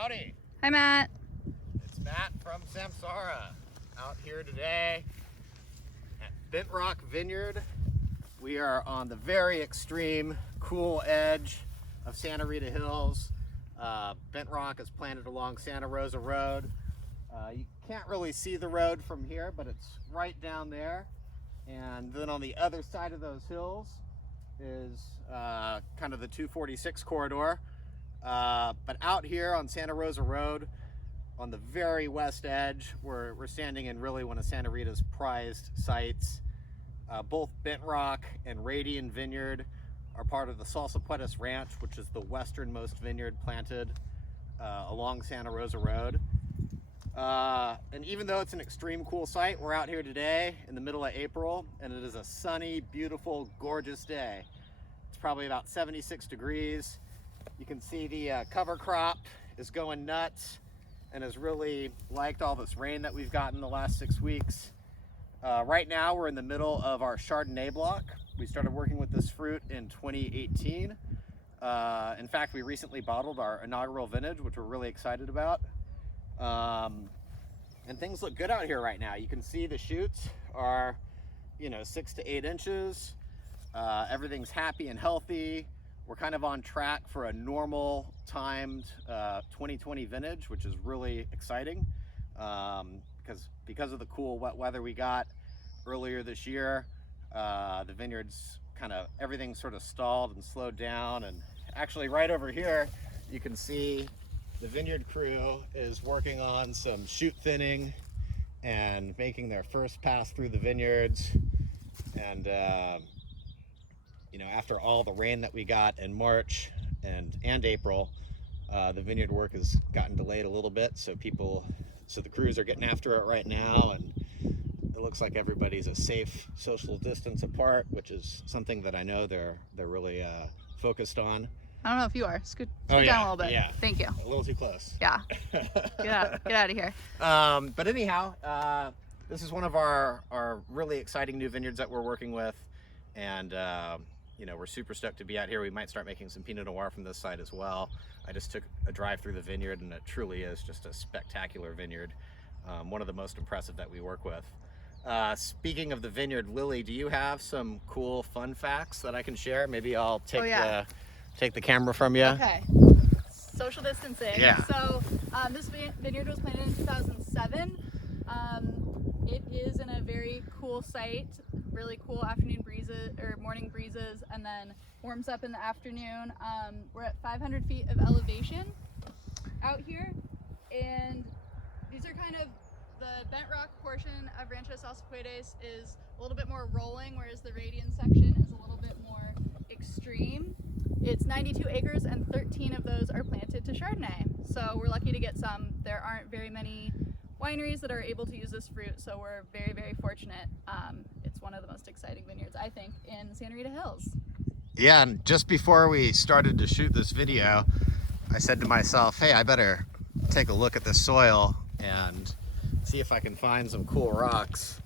Howdy. Hi, Matt. It's Matt from SAMsARA out here today at Bentrock Vineyard. We are on the very extreme cool edge of Santa Rita Hills. Bentrock is planted along Santa Rosa Road. You can't really see the road from here, but it's right down there. And then on the other side of those hills is kind of the 246 corridor. But out here on Santa Rosa Road, on the very west edge, we're standing in really one of Santa Rita's prized sites. Both Bentrock and Rita Vineyard are part of the Salsapuedes Ranch, which is the westernmost vineyard planted along Santa Rosa Road. And even though it's an extreme cool site, we're out here today in the middle of April, and it is a sunny, beautiful, gorgeous day. It's probably about 76 degrees. You can see the cover crop is going nuts and has really liked all this rain that we've gotten the last 6 weeks. Right now we're in the middle of our Chardonnay block. We started working with this fruit in 2018. In fact, we recently bottled our inaugural vintage, which we're really excited about. And things look good out here right now. You can see the shoots are, 6 to 8 inches. Everything's happy and healthy. We're kind of on track for a normal timed 2020 vintage, which is really exciting because of the cool wet weather we got earlier this year. The vineyards everything sort of stalled and slowed down. And actually right over here, you can see the vineyard crew is working on some shoot thinning and making their first pass through the vineyards. And after all the rain that we got in March and April, the vineyard work has gotten delayed a little bit. So the crews are getting after it right now, and it looks like everybody's a safe social distance apart, which is something that I know they're really focused on. I don't know if you are. Scoot Oh, down a little bit. Yeah. Thank you. A little too close. Yeah. Get out of here. But anyhow, this is one of our really exciting new vineyards that we're working with, and we're super stoked to be out here. We might start making some Pinot Noir from this side as well. I just took a drive through the vineyard, and it truly is just a spectacular vineyard. One of the most impressive that we work with. Speaking of the vineyard, Lily, do you have some cool fun facts that I can share? Maybe I'll take the camera from you. Okay. Social distancing. Yeah. So this vineyard was planted in 2007. It is in a very cool site, really cool afternoon breezes or morning breezes, and then warms up in the afternoon. We're at 500 feet of elevation out here, and these are kind of the Bentrock portion of Rancho Salsapuedes is a little bit more rolling, whereas the Radian section is a little bit more extreme. It's 92 acres and 13 of those are planted to Chardonnay. So we're lucky to get some. There aren't very many wineries that are able to use this fruit, so we're very, very fortunate. It's one of the most exciting vineyards, I think, in Santa Rita Hills. Yeah, and just before we started to shoot this video, I said to myself, hey, I better take a look at this soil and see if I can find some cool rocks.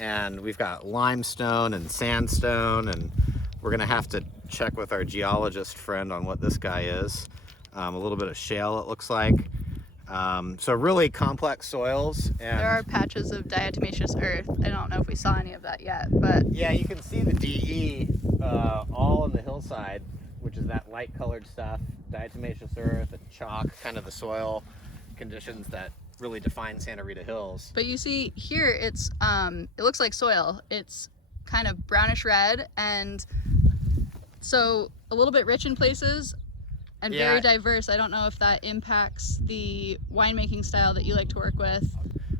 And we've got limestone and sandstone, and we're gonna have to check with our geologist friend on what this guy is. A little bit of shale, it looks like. So really complex soils. And there are patches of diatomaceous earth. I don't know if we saw any of that yet, but yeah, you can see the DE all on the hillside, which is that light colored stuff, diatomaceous earth and chalk, kind of the soil conditions that really define Santa Rita Hills. But you see here, it's it looks like soil. It's kind of brownish red, and so a little bit rich in places and very diverse. I don't know if that impacts the winemaking style that you like to work with.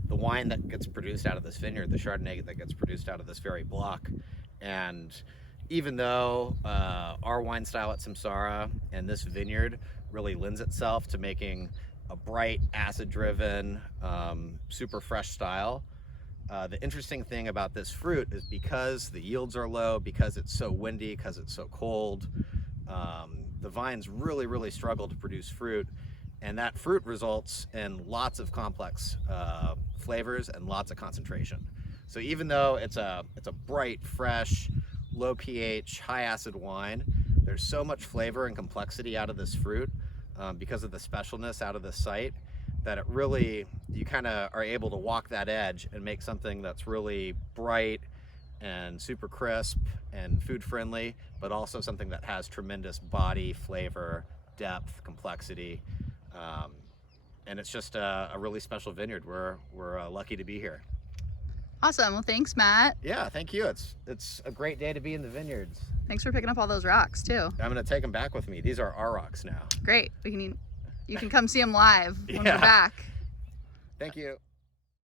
The wine that gets produced out of this vineyard, the Chardonnay that gets produced out of this very block. And even though our wine style at SAMsARA and this vineyard really lends itself to making a bright, acid-driven, super fresh style, the interesting thing about this fruit is because the yields are low, because it's so windy, because it's so cold, the vines really, really struggle to produce fruit, and that fruit results in lots of complex flavors and lots of concentration. So even though it's a bright, fresh, low pH, high acid wine, there's so much flavor and complexity out of this fruit because of the specialness out of the site, that it really, you kind of are able to walk that edge and make something that's really bright and super crisp and food friendly, but also something that has tremendous body, flavor, depth, complexity. And it's just a really special vineyard. We're lucky to be here. Awesome. Well, thanks, Matt. Yeah, thank you. It's a great day to be in the vineyards. Thanks for picking up all those rocks too. I'm gonna take them back with me. These are our rocks now. Great. You can come see them live when Yeah. we're back. Thank you.